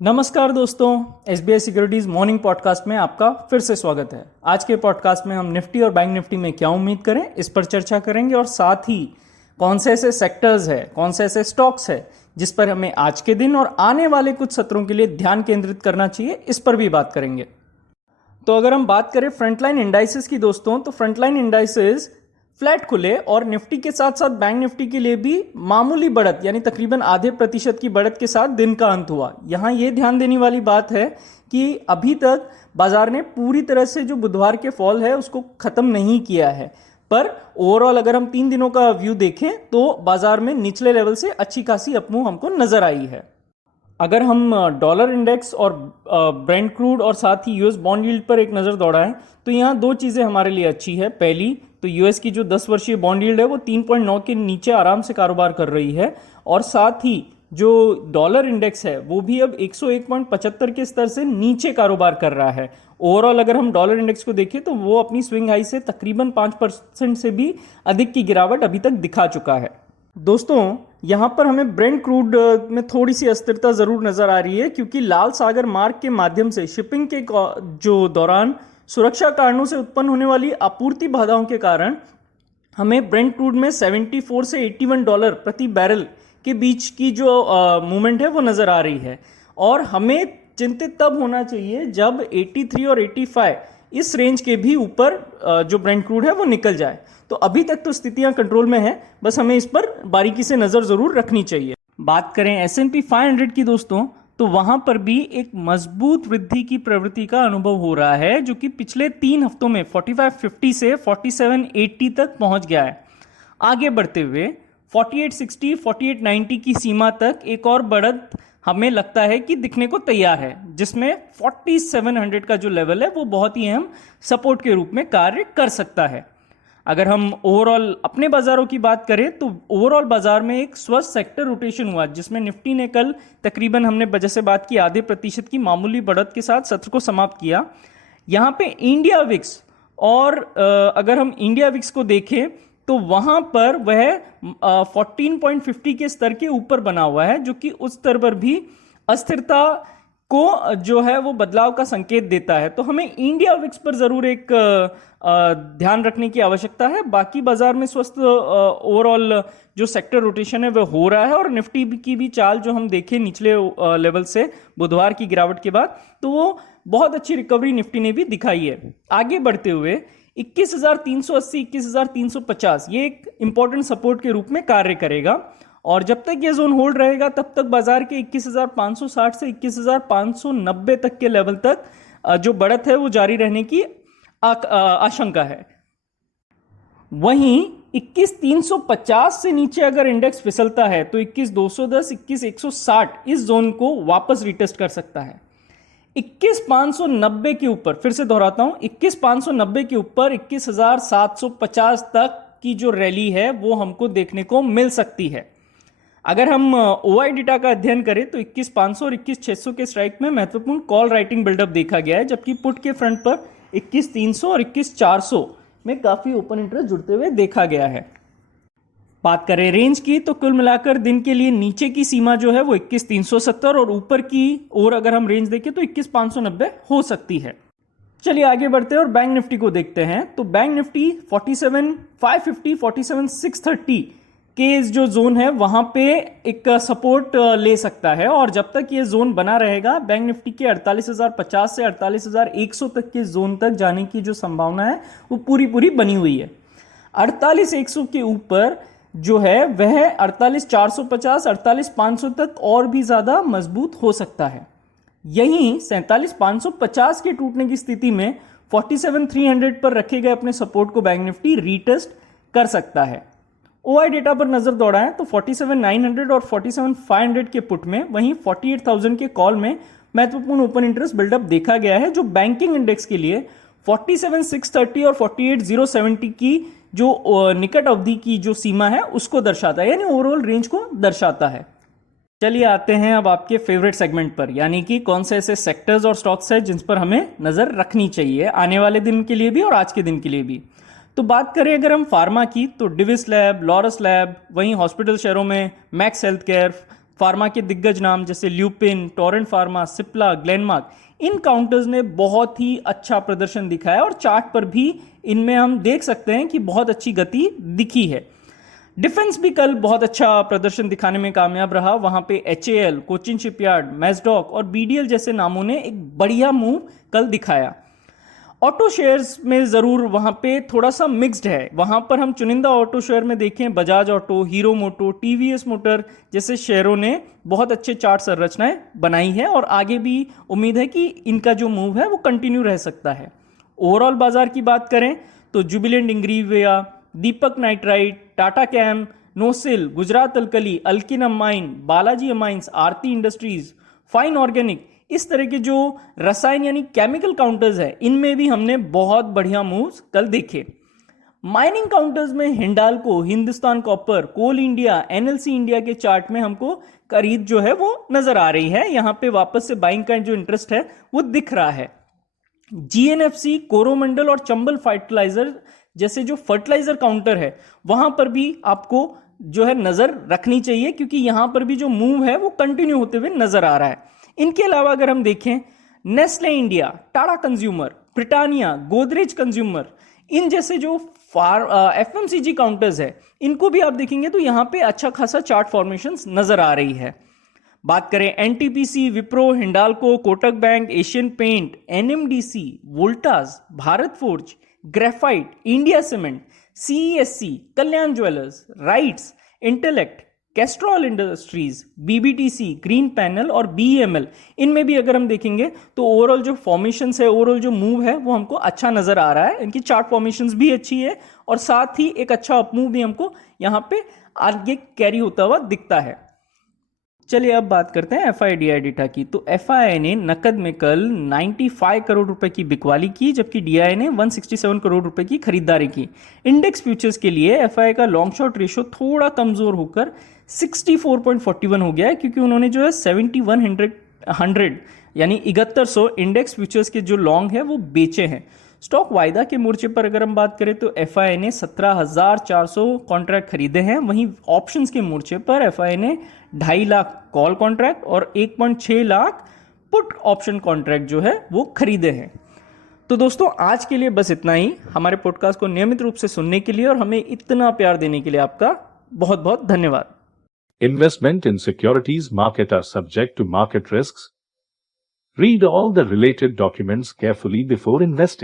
नमस्कार दोस्तों, SBI securities morning podcast में आपका फिर से स्वागत है। आज के पॉडकास्ट में हम निफ्टी और बैंक निफ्टी में क्या उम्मीद करें इस पर चर्चा करेंगे और साथ ही कौन से ऐसे सेक्टर्स है, कौन से ऐसे स्टॉक्स है जिस पर हमें आज के दिन और आने वाले कुछ सत्रों के लिए ध्यान केंद्रित करना चाहिए, इस पर भी बात करेंगे। तो अगर हम बात करें फ्रंटलाइन इंडाइसेस की दोस्तों, तो फ्रंटलाइन इंडाइसेस फ्लैट खुले और निफ्टी के साथ साथ बैंक निफ्टी के लिए भी मामूली बढ़त यानी तकरीबन आधे प्रतिशत की बढ़त के साथ दिन का अंत हुआ। यहां यह ध्यान देने वाली बात है कि अभी तक बाजार ने पूरी तरह से जो बुधवार के फॉल है उसको खत्म नहीं किया है, पर ओवरऑल अगर हम 3 दिनों का व्यू देखें तो बाजार में निचले लेवल से अच्छी खासी अपमूव हमको नजर आई है। अगर हम डॉलर इंडेक्स और ब्रेंट क्रूड और साथ ही यूएस बॉन्ड यील्ड पर एक नज़र दौड़ाएं तो यहाँ दो चीज़ें हमारे लिए अच्छी है। पहली तो यूएस की जो 10 वर्षीय बॉन्ड यील्ड है वो 3.9 के नीचे आराम से कारोबार कर रही है और साथ ही जो डॉलर इंडेक्स है वो भी अब 101.75 के स्तर से नीचे कारोबार कर रहा है। ओवरऑल अगर हम डॉलर इंडेक्स को देखें तो वो अपनी स्विंग हाई से तकरीबन 5% से भी अधिक की गिरावट अभी तक दिखा चुका है। दोस्तों यहां पर हमें ब्रेंट क्रूड में थोड़ी सी अस्थिरता जरूर नजर आ रही है, क्योंकि लाल सागर मार्ग के माध्यम से शिपिंग के जो दौरान सुरक्षा कारणों से उत्पन्न होने वाली आपूर्ति बाधाओं के कारण हमें ब्रेंट क्रूड में 74 से $81 प्रति बैरल के बीच की जो मूवमेंट है वो नजर आ रही है। और हमें चिंतित तब होना चाहिए जब 83 और 85 इस रेंज के भी ऊपर जो ब्रेंट क्रूड है वो निकल जाए। तो अभी तक तो स्थितियां कंट्रोल में है, बस हमें इस पर बारीकी से नजर जरूर रखनी चाहिए। बात करें S&P 500 की दोस्तों, तो वहां पर भी एक मजबूत वृद्धि की प्रवृत्ति का अनुभव हो रहा है, जो कि पिछले 3 हफ्तों में 4550 से 4780 तक पहुंच गया है। आगे बढ़ते हुए 4860 4890 की सीमा तक एक और बढ़त हमें लगता है कि दिखने को तैयार है, जिसमें 4700 का जो लेवल है वो बहुत ही अहम सपोर्ट के रूप में कार्य कर सकता है। अगर हम ओवरऑल अपने बाजारों की बात करें तो ओवरऑल बाजार में एक स्वस्थ सेक्टर रोटेशन हुआ, जिसमें निफ्टी ने कल तकरीबन हमने वजह से बात की आधे प्रतिशत की मामूली बढ़त के साथ सत्र को समाप्त किया। यहां पे इंडिया विक्स और अगर हम इंडिया विक्स को देखें तो वहां पर वह 14.50 के स्तर के ऊपर बना हुआ है, जो कि उस स्तर पर भी अस्थिरता को जो है वो बदलाव का संकेत देता है। तो हमें इंडिया विक्स पर जरूर एक ध्यान रखने की आवश्यकता है। बाकी बाजार में स्वस्थ ओवरऑल जो सेक्टर रोटेशन है वह हो रहा है और निफ्टी की भी चाल जो हम देखें निचले लेवल से बुधवार की गिरावट के बाद, तो वो बहुत अच्छी रिकवरी निफ्टी ने भी दिखाई है। आगे बढ़ते हुए 21,380 21,350 ये एक इंपॉर्टेंट सपोर्ट के रूप में कार्य करेगा और जब तक ये जोन होल्ड रहेगा तब तक बाजार के 21,560 से 21,590 तक के लेवल तक जो बढ़त है वो जारी रहने की आशंका है। वहीं 21,350 से नीचे अगर इंडेक्स फिसलता है तो 21,210 21,160 इस जोन को वापस रिटेस्ट कर सकता है। 21,590 के ऊपर, फिर से दोहराता हूं, 21,590 के ऊपर 21,750 तक की जो रैली है वो हमको देखने को मिल सकती है। अगर हम ओआई डेटा का अध्ययन करें तो 21,500 और 21,600 के स्ट्राइक में महत्वपूर्ण कॉल राइटिंग बिल्डअप देखा गया है, जबकि पुट के फ्रंट पर 21,300 और 21,400 में काफी ओपन इंटरेस्ट जुड़ते हुए देखा गया है। बात करें रेंज की तो कुल मिलाकर दिन के लिए नीचे की सीमा जो है वो 21,370 और ऊपर की ओर अगर हम रेंज देखें तो 21,590 हो सकती है। चलिए आगे बढ़ते हैं और बैंक निफ्टी को देखते हैं। तो बैंक निफ्टी 47,550 47,630 के जो जोन है वहां पे एक सपोर्ट ले सकता है और जब तक ये जोन बना रहेगा बैंक निफ्टी के 48,050 से 48,100 तक के जोन तक जाने की जो संभावना है वो पूरी बनी हुई है। 48,100 के ऊपर जो है वह 48,450 48,500 तक और भी ज्यादा मजबूत हो सकता है। यहीं 47,550 के टूटने की स्थिति में 47,300 पर रखे गए अपने सपोर्ट को बैंक निफ्टी रीटेस्ट कर सकता है। ओआई डेटा पर नजर दौड़ाएं तो 47,900 और 47,500 के पुट में, वहीं 48,000 के कॉल में महत्वपूर्ण ओपन इंटरेस्ट बिल्डअप देखा गया है, जो बैंकिंग इंडेक्स के लिए 47,630 और 48,070 की जो निकट अवधि की जो सीमा है उसको दर्शाता है, यानी ओवरऑल रेंज को दर्शाता है। चलिए आते हैं अब आपके फेवरेट सेगमेंट पर, यानी कि कौन से ऐसे सेक्टर्स और स्टॉक्स हैं जिन पर हमें नजर रखनी चाहिए आने वाले दिन के लिए भी और आज के दिन के लिए भी। तो बात करें अगर हम फार्मा की तो डिविस लैब, लॉरस लैब, वहीं हॉस्पिटल शेयरों में मैक्स हेल्थ केयर, फार्मा के दिग्गज नाम जैसे Lupin, Torrent pharma, Cipla, Glenmark, इन काउंटर्स ने बहुत ही अच्छा प्रदर्शन दिखाया और चार्ट पर भी इनमें हम देख सकते हैं कि बहुत अच्छी गति दिखी है। डिफेंस भी कल बहुत अच्छा प्रदर्शन दिखाने में कामयाब रहा। वहां पे HAL, कोचिन शिपयार्ड, मैस्डॉक और BDL जैसे नामों ने एक बढ़िया मूव कल दिखाया। ऑटो शेयर्स में जरूर वहां पे थोड़ा सा मिक्स्ड है। वहां पर हम चुनिंदा ऑटो शेयर में देखें, बजाज ऑटो, हीरो मोटो, TVS मोटर जैसे शेयरों ने बहुत अच्छे चार्ट संरचनाएं बनाई है और आगे भी उम्मीद है कि इनका जो मूव है वो कंटिन्यू रह सकता है। ओवरऑल बाजार की बात करें तो Jubilant Ingrevia, Deepak nitrite, Tata chem, Nocil, Gujarat alkali, अल्किन amine, Balaji amines, Aarti industries, fine organic, इस तरह के जो रसायन यानी केमिकल काउंटर्स है इनमें भी हमने बहुत बढ़िया मूव्स कल देखे। माइनिंग काउंटर्स में हिंडाल्को, हिंदुस्तान कॉपर, कोल इंडिया, NLC इंडिया के चार्ट में हमको खरीद जो है वो नजर आ रही है। यहां पे वापस से बाइंग का जो इंटरेस्ट है वो दिख रहा है। GNFC, कोरोमंडल और चंबल फर्टिलाइजर जैसे जो फर्टिलाइजर काउंटर है वहां पर भी आपको जो है नजर रखनी चाहिए, क्योंकि यहां पर भी जो मूव है वो कंटिन्यू होते हुए नजर आ रहा है। इनके अलावा अगर हम देखें, Nestle India, Tata consumer, Britannia, Godrej consumer, इन जैसे जो FMCG काउंटर्स है इनको भी आप देखेंगे तो यहां पे अच्छा खासा चार्ट फॉर्मेशंस नजर आ रही है। बात करें NTPC, Wipro, Hindalco, Kotak bank, Asian paint, NMDC, Voltas, Bharat forge, graphite, India cement, CESC, Kalyan jewellers, Rites, Intellect, Castrol industries, BBTC, green panel और BEML, इनमें भी अगर हम देखेंगे तो ओवरऑल जो फॉर्मेशंस है, ओवरऑल जो मूव है वो हमको अच्छा नजर आ रहा है। इनकी चार्ट फॉर्मेशंस भी अच्छी है और साथ ही एक अच्छा अपमूव भी हमको यहां पे आगे कैरी होता हुआ दिखता है। चलिए अब बात करते हैं FII डेटा की। तो FII ने नकद में कल 95 करोड़ रुपए की बिकवाली की, जबकि DI ने 167 करोड़ रुपए की खरीदारी की। इंडेक्स फ्यूचर्स के लिए FII का लॉन्ग शॉर्ट रेशियो थोड़ा कमजोर होकर 64.41 हो गया है, क्योंकि उन्होंने जो है 7100 यानी 7100 इंडेक्स फ्यूचर्स के जो लॉन्ग है वो बेचे हैं। स्टॉक वायदा के मोर्चे पर अगर हम बात करें तो FII ने 17,400 कॉन्ट्रैक्ट खरीदे हैं। वहीं ऑप्शंस के मोर्चे पर FII ने 2.5 लाख कॉल कॉन्ट्रैक्ट और 1.6 लाख पुट ऑप्शन कॉन्ट्रैक्ट जो है वो खरीदे हैं। तो दोस्तों आज के लिए बस इतना ही। हमारे पॉडकास्ट को नियमित रूप से सुनने के लिए और हमें इतना प्यार देने के लिए आपका बहुत बहुत धन्यवाद। Investment in securities market are subject to market risks. Read all the related documents carefully before investing.